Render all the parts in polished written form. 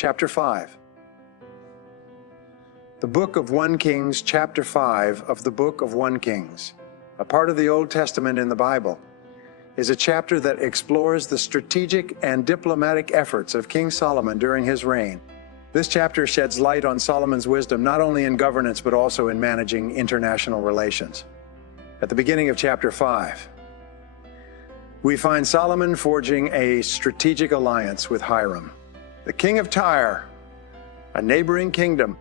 chapter 5. The book of 1 Kings, chapter 5 of the book of 1 Kings, a part of the Old Testament in the Bible, is a chapter that explores the strategic and diplomatic efforts of King Solomon during his reign. This chapter sheds light on Solomon's wisdom not only in governance but also in managing international relations. At the beginning of chapter 5, we find Solomon forging a strategic alliance with Hiram, the king of Tyre, a neighboring kingdom.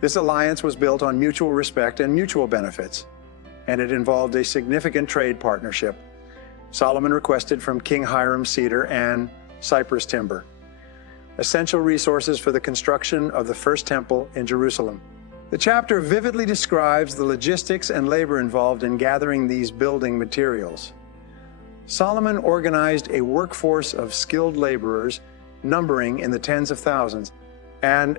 This alliance was built on mutual respect and mutual benefits, and it involved a significant trade partnership. Solomon requested from King Hiram cedar and cypress timber, essential resources for the construction of the first temple in Jerusalem. The chapter vividly describes the logistics and labor involved in gathering these building materials. Solomon organized a workforce of skilled laborers numbering in the tens of thousands, and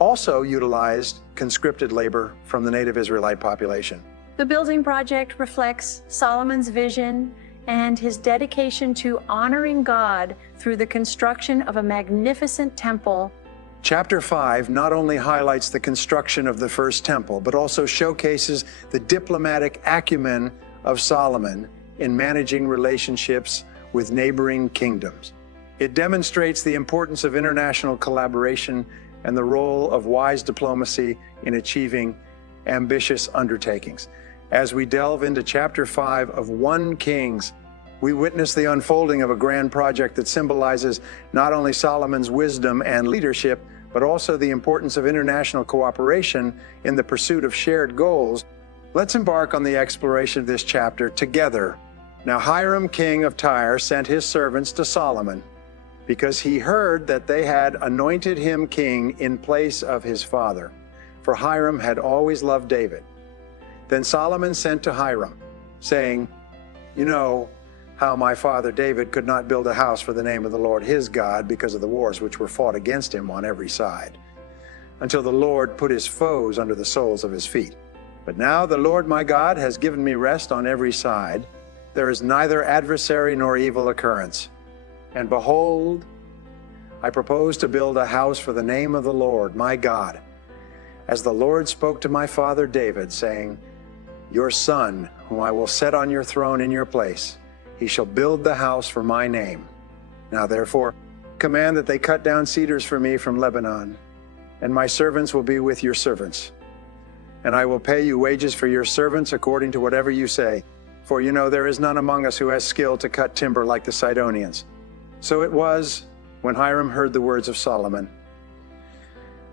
also utilized conscripted labor from the native Israelite population. The building project reflects Solomon's vision and his dedication to honoring God through the construction of a magnificent temple. Chapter 5 not only highlights the construction of the first temple, but also showcases the diplomatic acumen of Solomon in managing relationships with neighboring kingdoms. It demonstrates the importance of international collaboration and the role of wise diplomacy in achieving ambitious undertakings. As we delve into chapter 5 of 1 Kings, we witness the unfolding of a grand project that symbolizes not only Solomon's wisdom and leadership, but also the importance of international cooperation in the pursuit of shared goals. Let's embark on the exploration of this chapter together. Now Hiram, king of Tyre, sent his servants to Solomon because he heard that they had anointed him king in place of his father, for Hiram had always loved David. Then Solomon sent to Hiram, saying, "You know how my father David could not build a house for the name of the Lord his God because of the wars which were fought against him on every side, until the Lord put his foes under the soles of his feet. But now the Lord my God has given me rest on every side. There is neither adversary nor evil occurrence. And behold, I propose to build a house for the name of the Lord my God, as the Lord spoke to my father David, saying, Your son, whom I will set on your throne in your place, he shall build the house for my name. Now therefore, command that they cut down cedars for me from Lebanon, and my servants will be with your servants. And I will pay you wages for your servants according to whatever you say. For you know there is none among us who has skill to cut timber like the Sidonians." So it was, when Hiram heard the words of Solomon,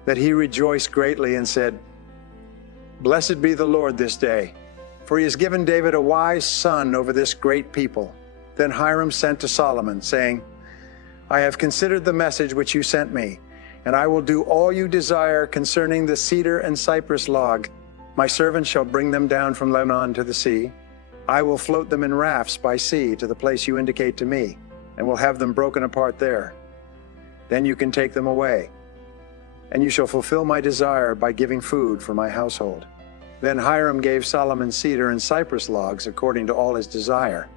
that he rejoiced greatly and said, "Blessed be the Lord this day, for he has given David a wise son over this great people." Then Hiram sent to Solomon, saying, "I have considered the message which you sent me, and I will do all you desire concerning the cedar and cypress log. My servants shall bring them down from Lebanon to the sea. I will float them in rafts by sea to the place you indicate to me, and will have them broken apart there. Then you can take them away, and you shall fulfill my desire by giving food for my household." Then Hiram gave Solomon cedar and cypress logs according to all his desire.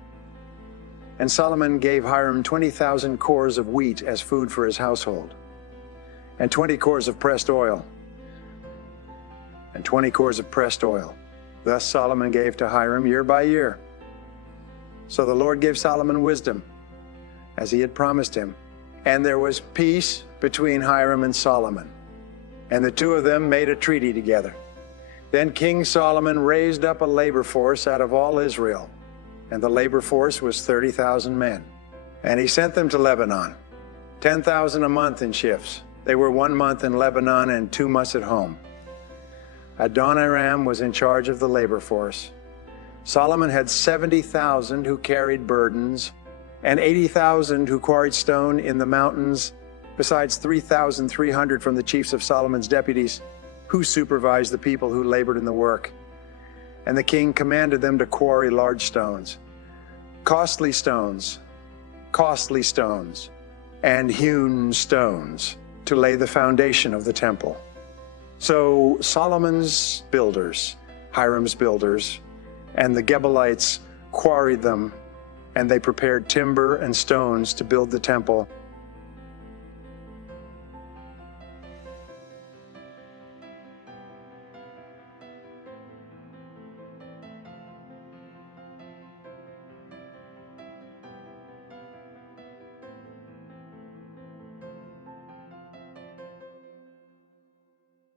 And Solomon gave Hiram 20,000 cores of wheat as food for his household, and 20 cores of pressed oil, and 20 cores of pressed oil. Thus Solomon gave to Hiram year by year. So the Lord gave Solomon wisdom, as he had promised him, and there was peace between Hiram and Solomon, and the two of them made a treaty together. Then King Solomon raised up a labor force out of all Israel, and the labor force was 30,000 men. And he sent them to Lebanon, 10,000 a month in shifts. They were 1 month in Lebanon and 2 months at home. Adoniram was in charge of the labor force. Solomon had 70,000 who carried burdens, and 80,000 who quarried stone in the mountains, besides 3,300 from the chiefs of Solomon's deputies, who supervised the people who labored in the work. And the king commanded them to quarry large stones, costly stones, and hewn stones, to lay the foundation of the temple. So Solomon's builders, Hiram's builders, and the Gebalites quarried them, and they prepared timber and stones to build the temple